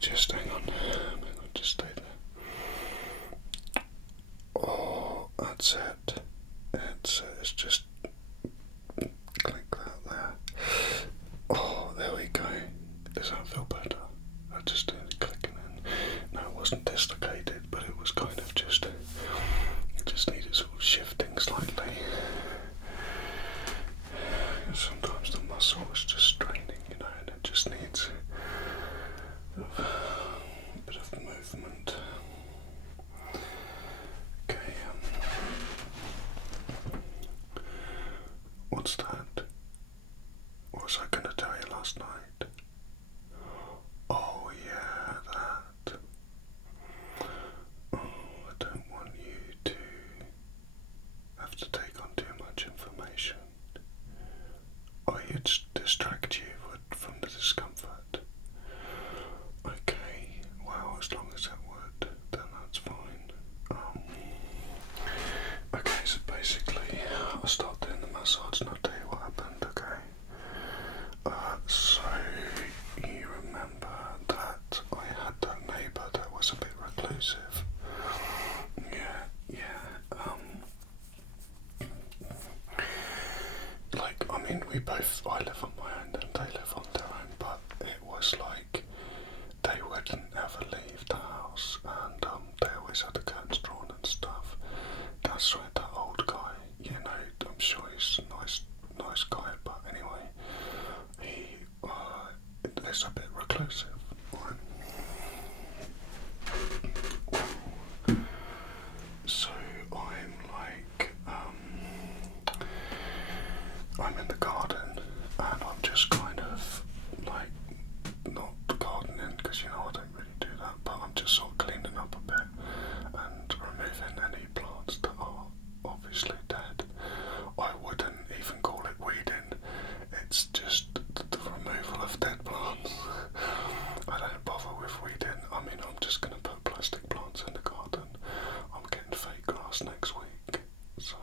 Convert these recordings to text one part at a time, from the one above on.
just hang on, just stay there. Oh, that's it. It's just click that there. Oh, there we go. Does that feel better? I just did clicking in. No, it wasn't dislocated, but it was kind of just. It just needed sort of shifting slightly. Sometimes the muscle is just straining, and it just needs a bit of movement. Okay, what's that? What was I going to tell you last night? Oh yeah, that. Oh, I don't want you to have to take on too much information. Or you'd distract you from the discomfort. Okay, well, as long as it would, then that's fine. Okay, so basically, I'll start doing the massage and I'll tell you what happened, okay? So, you remember that I had that neighbour that was a bit reclusive? Yeah. I live on my own and they live on their own, but it was like they wouldn't ever leave the house, and they always had the curtains drawn and stuff. That's right, that old guy, I'm sure he's a nice guy, but anyway, he is a bit reclusive, right? So I'm in the garden and I'm just kind of like not gardening because I don't really do that, but I'm just sort of cleaning up a bit and removing any plants that are obviously dead. I wouldn't even call it weeding, it's just the removal of dead plants. I don't bother with weeding. I'm just going to put plastic plants in the garden. I'm getting fake grass next week, so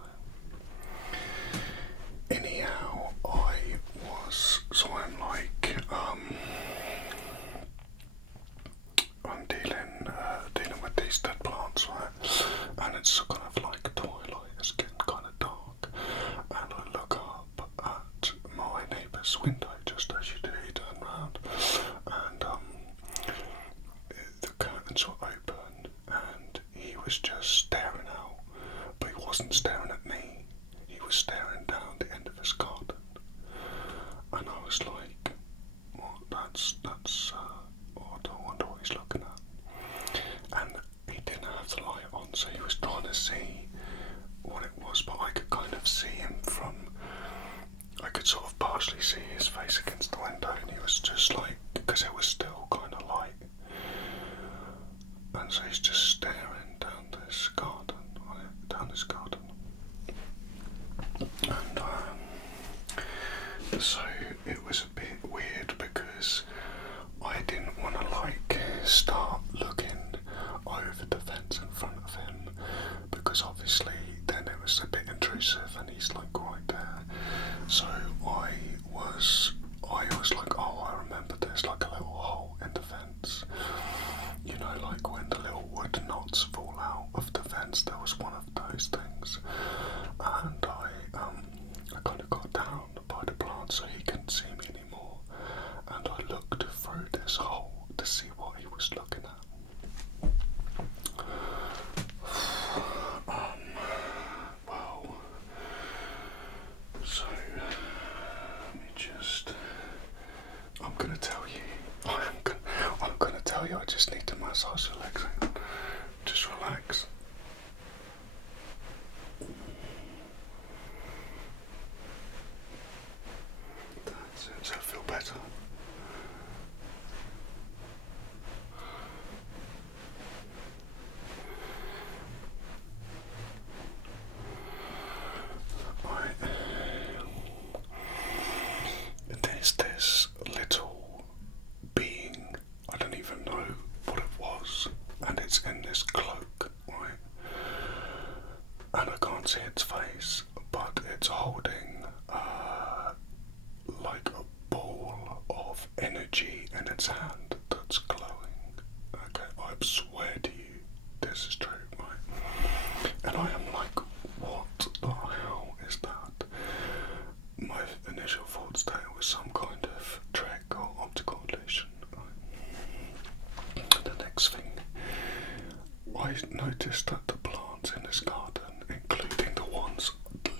anyhow, I'm dealing with these dead plants, right? And it's kind of like twilight, it's getting kind of dark, and I look up at my neighbour's window just as you do, you turn round, and the curtains were open, and he was just staring out, but he wasn't staring at me, he was staring down the end of his garden, and I was like, well, that's odd, I wonder what he's looking at. And he didn't have the light on, so he was trying to see what it was, but I could kind of see him I could sort of partially see his face against the window, and he was just like, because it was still kind of light, and so he's just staring down this garden, and so it was a bit weird because I didn't want to start looking over the fence in front of him, because obviously then it was a bit intrusive and he's like right there. So I was like, oh, I remember there's like a little hole in the fence, like when the little wood knots fall out of the fence, there was one of those things, and I kind of got down by the plant so he couldn't see me anymore, and I looked through this hole to see what he was looking at. Well, so I'm gonna tell you, I just need to massage your legs. Just relax. That's it. Does that feel better? There's this little being, I don't even know what it was, and it's in this cloak, right? And I can't see its face, but it's holding like a ball in its hand that's glowing. Okay, I swear to you, this is true, right? And I am like, what the hell is that? My initial thoughts that it was some kind of trick or optical illusion. Right? The next thing, I noticed that the plants in this garden, including the ones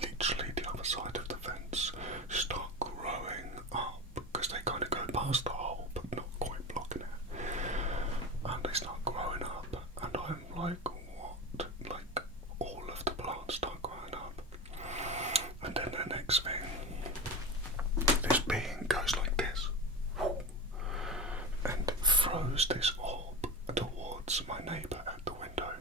literally the other side of the fence, start growing up because they kind of go past the hole but not quite blocking it, and they start growing up, and I'm like, what? Like, all of the plants start growing up, and then the next thing, this being goes like this and throws this orb towards my neighbour at the window,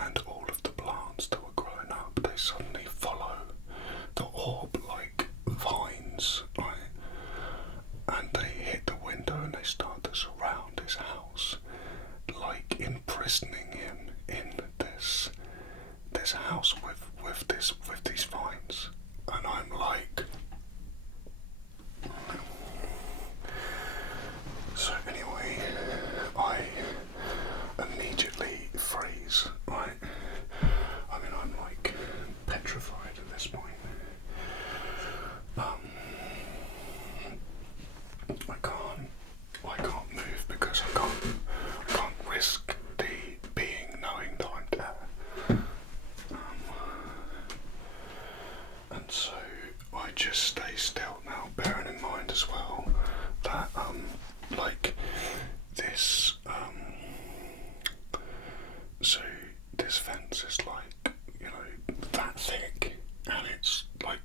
and all of the plants that were growing up, they suddenly follow the orb like vines, right? And they hit the window and they start to surround his house, like imprisoning him in this house with these vines. And I'm like, so anyway, I immediately freeze, right? I mean, I'm like petrified at this point. I can't move because I can't risk the being knowing that I'm there. And so I just stay still now, bearing in mind as well that like this so this fence is like, you know, that thick, and it's like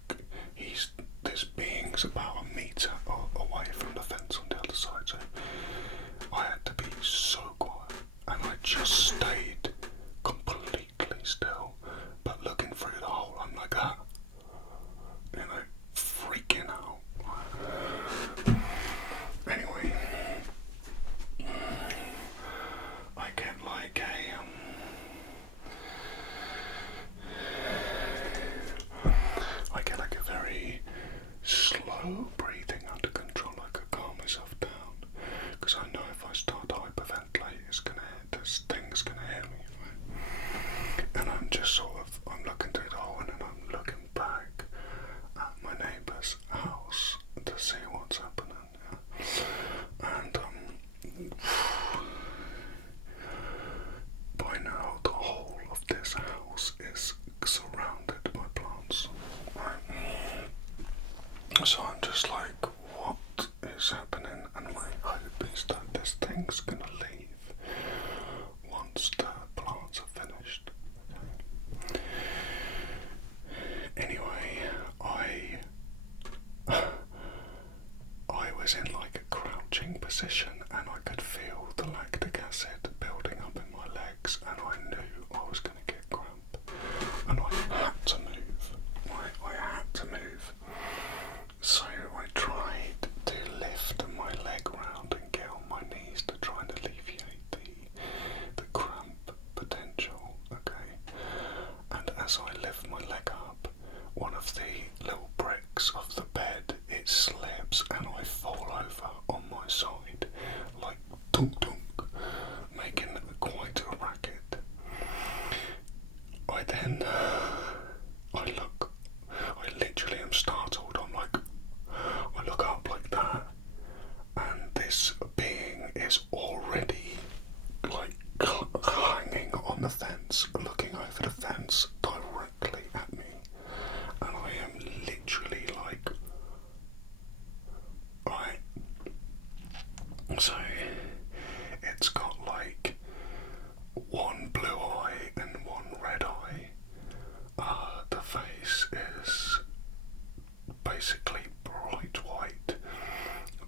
this being's about a metre away from the fence on the other side, so I had to be so quiet, and I just stayed completely still, but looking through the hole, I'm like that, you know, freaking out. Anyway, I get like a very slow breathing under control. I could calm myself down because I know if I start to hyperventilate, this thing's gonna hit me, right? And I'm just I'm looking through the hole, and then I'm looking back at my neighbour's house to see what's happening. Yeah? And by now the whole of this house is surrounded by plants. Right? So I'm just like, what is happening? And my hope is that this thing's gonna leave once the plants are finished. Okay. Anyway, I was in like a crouching position, and I could feel the lactic acid building up in my legs, and I knew I was going to get cramp, and I had to move. I had to move. So I tried to lift my leg round and get on my knees to try and alleviate the cramp potential, okay? And as I lift my leg up, one of the little bricks of the bed, it slips and I fall over on my side, like dunk dunk, making quite a racket. I literally am startled. I look up like that, and this being is already like hanging on the fence, looking over the fence directly at me, and I am literally like, right. So it's got like one blue eye and one red eye. The face is basically bright white,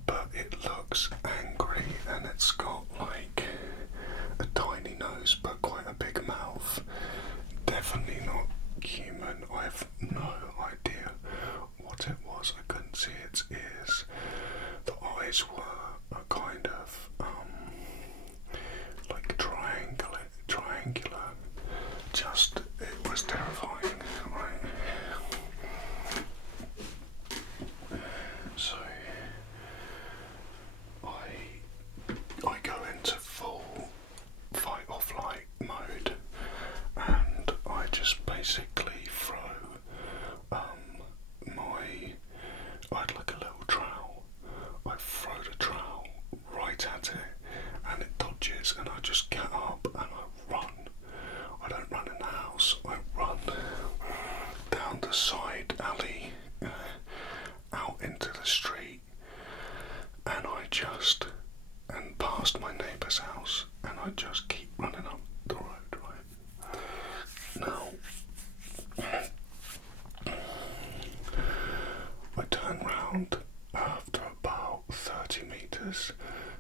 but it looks angry, and it's got like a tiny nose but quite a big mouth. Definitely not human. I have no idea what it was. I couldn't see its ears. The eyes were a kind of like triangular. Just, it was terrifying, right? So just and past my neighbour's house, and I just keep running up the road, right? Now, I turn round after about 30 metres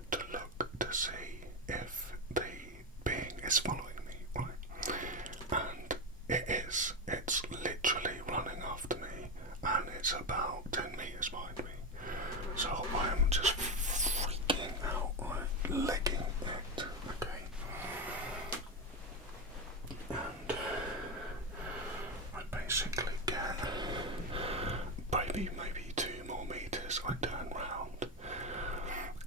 to look to see if the being is following me, right? And it is. It's literally running after me, and it's about 10 metres behind me. So I am just freaking out, right? Legging it, okay? And I basically get maybe 2 more metres. I turn round,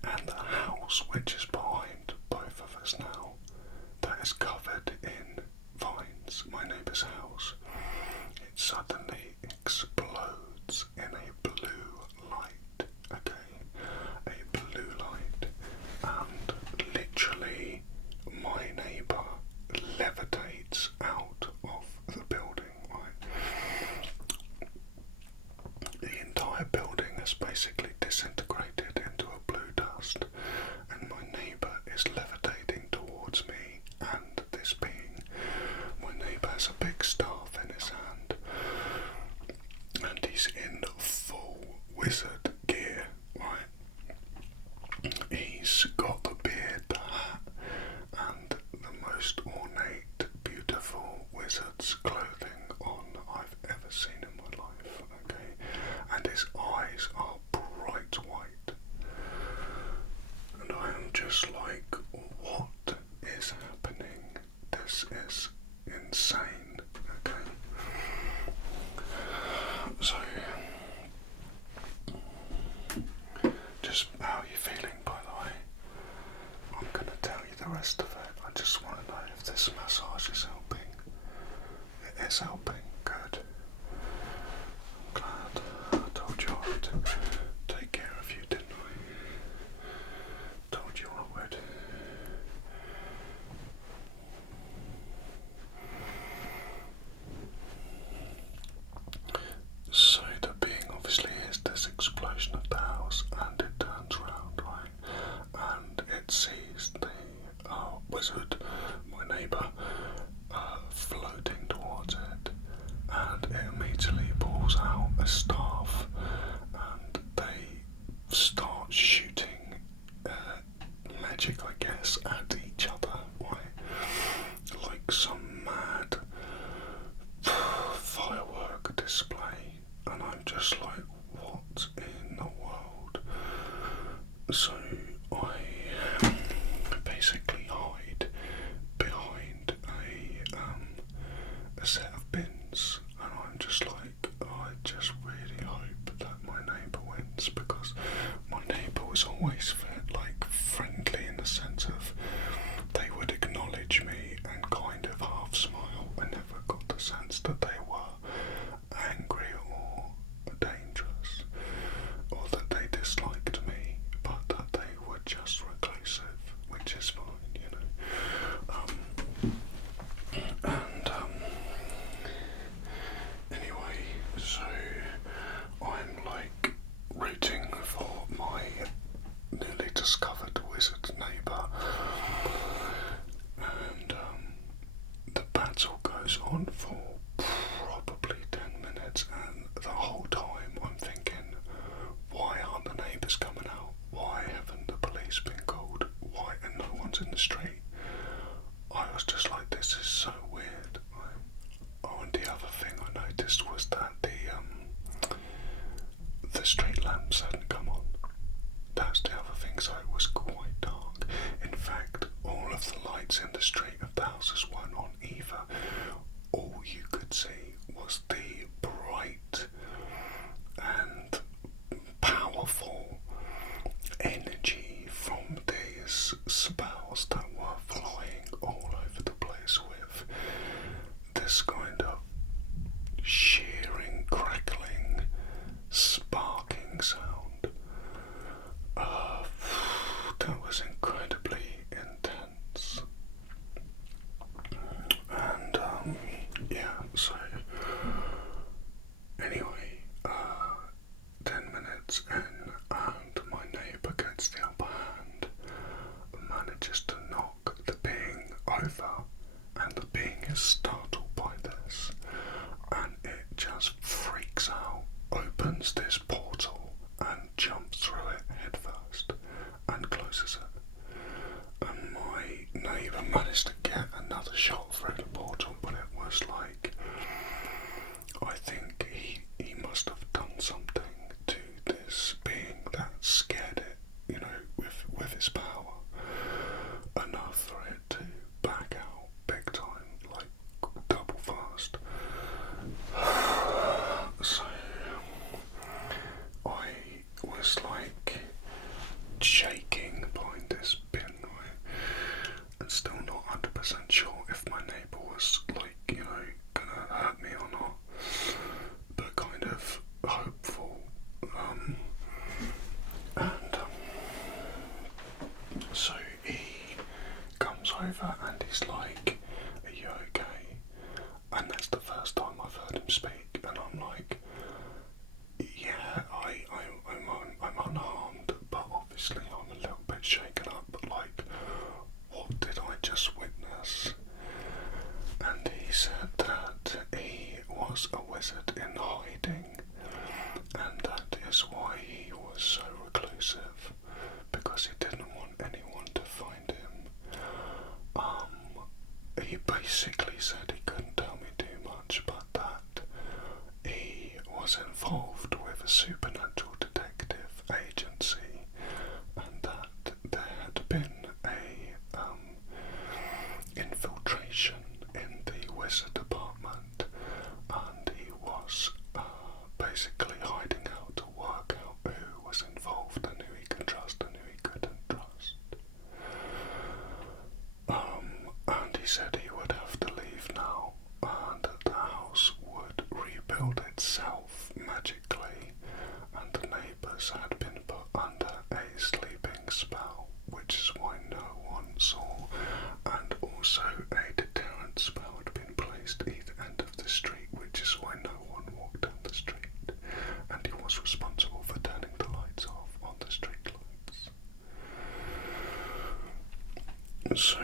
and the house, which is behind both of us now, that is covered in vines, my neighbour's house, it suddenly explodes in a blue light, okay? A blue light, and literally my neighbour levitates out of the building, right? The entire building has basically disintegrated into a blue dust, and my neighbour is levitating towards me, and this being, my neighbour has a big staff in his hand, and he's in full wizard gear, right? He's got the beard, the hat, and the most ornate, beautiful wizard's clothing on I've ever seen in my life, okay? And his eyes are bright white. And I am just like, what is happening? This is insane, okay? So, just how are you feeling, by the way? I'm going to tell you the rest of it. I just want to know if this massage is helping. It is helping, good. I'm glad. I told you I would take care of you, didn't I? Told you I would. So the being obviously is this explosion of the house, and it turns round, right, and it sees the wizard, my neighbour, floating towards it, and it immediately pulls out a staff, and they start shooting magic, I guess, at each other, right, like some mad firework display, and I'm just like, what in the world? So I basically hide behind a set of bins, and I'm just like, I just really hope that my neighbour wins, because my neighbour was always like friendly in the sense of they would acknowledge me and kind of half smile. I never got the sense that they were angry or dangerous, or that they disliked me, but that they were just reclusive, which is fine, you know. Anyway, so I'm like rooting for my newly discovered wizard neighbour, and the battle goes on for probably 10 minutes, and the whole time I'm thinking, why aren't the neighbours coming out? Why haven't the police been called? Why and no one's in the street? I was just like, this is so weird. Oh, and the other thing I noticed was that the street lamps hadn't come on. That's the other thing, so it was quite dark. In fact, all of the lights in the street of the houses weren't on either. All you could see was the bright and powerful energy from these spells that were flying all over the place with this kind of shearing, crackling, sparking sound. That was incredibly intense. And yeah, so anyway, 10 minutes in, and my neighbour gets the upper shaking behind this bin, right? And still not 100% sure if my neighbour was, like, you know, gonna hurt me or not, but kind of hopeful. So he comes over and he's like, "Are you okay?" And that's the first time I've heard him speak, and I'm like, "Yeah, I'm unharmed, but obviously I'm a little bit shaken up. Like, what did I just witness?" And he said that he was a wizard in hiding, and that is why he was so reclusive, because he didn't want anyone to find him. He basically said he couldn't tell me too much, but that he was involved with a supernatural detective agency, and that there had been a infiltration in the wizard department, and he was basically hiding out to work out who was involved and who he could trust and who he couldn't trust. And he said he would have to leave now, and the house would rebuild itself magically, and the neighbours had been put under a sleeping spell, which is why no one saw, and also a deterrent spell had been placed at either end of the street, which is why no one walked down the street, and he was responsible for turning the lights off on the street lights. So